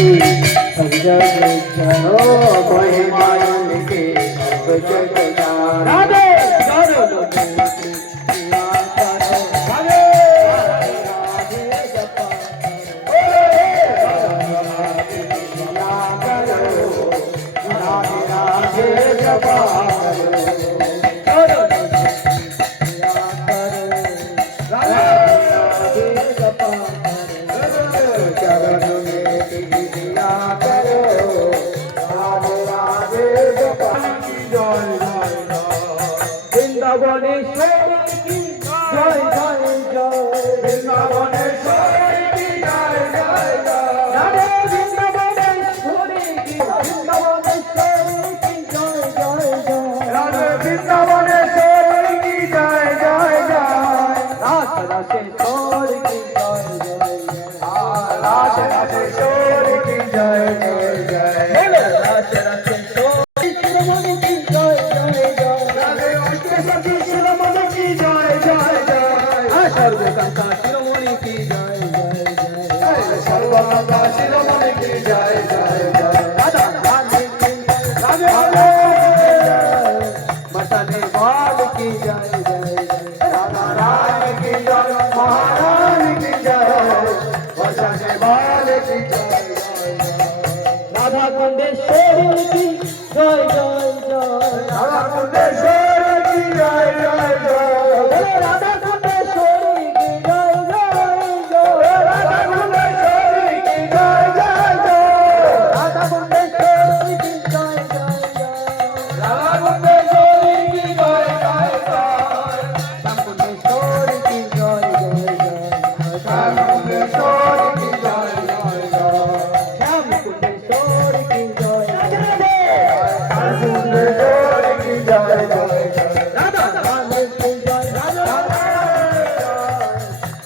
की सब जग जानो महिमा उनकी सब जग जानो राधे करो लोगे कृष्णा करो राधे राधे जपा राधे जपा বৃন্দাবনেশ্বরী কি জয় জয় জয় বৃন্দাবনেশ্বরী কি জয় জয় জয় রাধে বৃন্দাবনেশ্বরী কি বৃন্দাবনেশ্বরী কি জয় জয় জয় রাধে বৃন্দাবনেশ্বরী কি জয় জয় জয় রাস রাসেশ্বরী কি জয় জয় জয় রাস রাসেশ্বরী কি জয় জয় জয় রাস রাসেশ্বরী শিরোমণি কি জয় জয় জয় রাধে অষ্টেশ্বরী শিরোমণি কি জয় জয় জয় সর্বকান্তা শিরোমণি কি জয় জয় জয় সর্বকান্তা শিরোমণি কি জয় জয় জয় রাধা রাধে রাধে মস্তানে বাল কি জয় জয় জয় রাধা রানী কি জয় মহারানী কি জয় মস্তানে বাল কি জয় জয় রাধা কুন্দেশ্বরী কি জয় জয় জয় রাধা কুন্দেশ্বরী কি জয় জয় জয় রাধা কুন্দেশ্বরী কি জয় জয় জয় রাধা কুন্দেশ্বরী কি জয় জয় জয় রাধা কুন্দেশ্বরী কি জয় জয় জয় রাধা কুন্দেশ্বরী কি জয় জয় জয় রাধা কুন্দেশ্বরী কি জয় জয় জয় রাধা কুন্দেশ্বরী কি জয় জয় জয় শ্যাম কুন্দেশ্বরী কি জয় কুন্দেশ্বরী কি জয় জয় জয় রাধা রানী কি জয় রাধা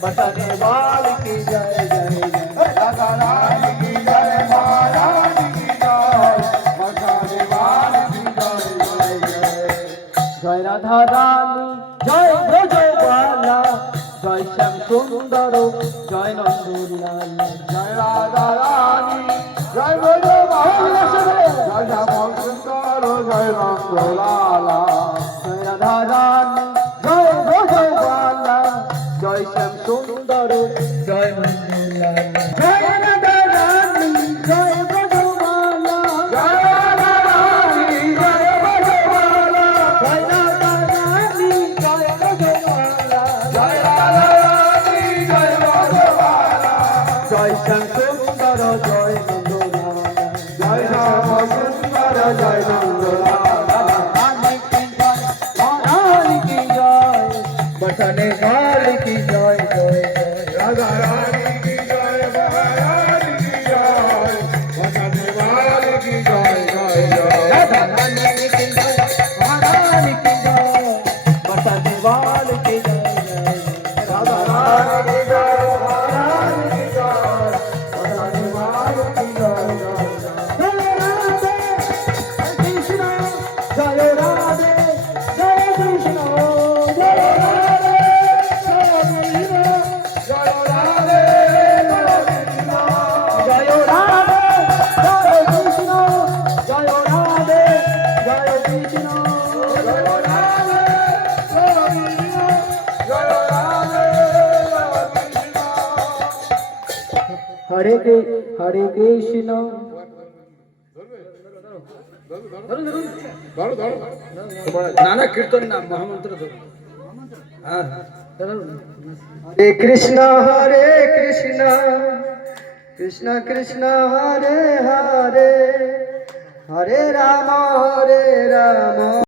বসানে বাল কি জয় জয় জয় রাধা রানী কি জয় মহারানী কি জয় বসানে বাল কি জয় জয় জয় জয় রাধা রানী জয় ব্রজবালা জয় শ্যাম সুন্দর জয় নন্দলাল জয় রাধা রানী জয় ব্রজবালা জয় শ্যাম সুন্দর জয় নন্দলালা জয় রাধা রানী জয় ব্রজবালা জয় শ্যাম সুন্দর জয় নন্দলাল জয় রাধা রানী জয় ব্রজবালা জয় রাধা রানী জয় ব্রজবালা জয় রাধা রানী জয় ব্রজবালা জয় রাধা রানী জয় ব্রজবালা জয় শ্যাম সুন্দর জয় নন্দলালা জয় শ্যাম সুন্দর জয় নন্দলালা রানী কি জয় মহারানী কি জয় বসানে বাল কি জয় জয় জয় রাধা রানী কি জয় মহারানী কি জয় বসানে বাল কি জয় জয় জয় রাধা রানী কি জয় মহারানী কি জয় বসানে বাল কি জয় জয় রাধা রানী কি জয় মহারানী কি জয় বসানে বাল কি জয় জয় জয় রাধে জয় কৃষ্ণ জয় রাধে জয় কৃষ্ণ জয় রাধে জয় কৃষ্ণ জয় রাধে জয় কৃষ্ণ জয় রাধে জয় কৃষ্ণ জয় রাধে হরে কৃষ্ণ নানা কীর্তন না মহামন্ত্র হরে কৃষ্ণ কৃষ্ণ কৃষ্ণ হরে হরে হরে রাম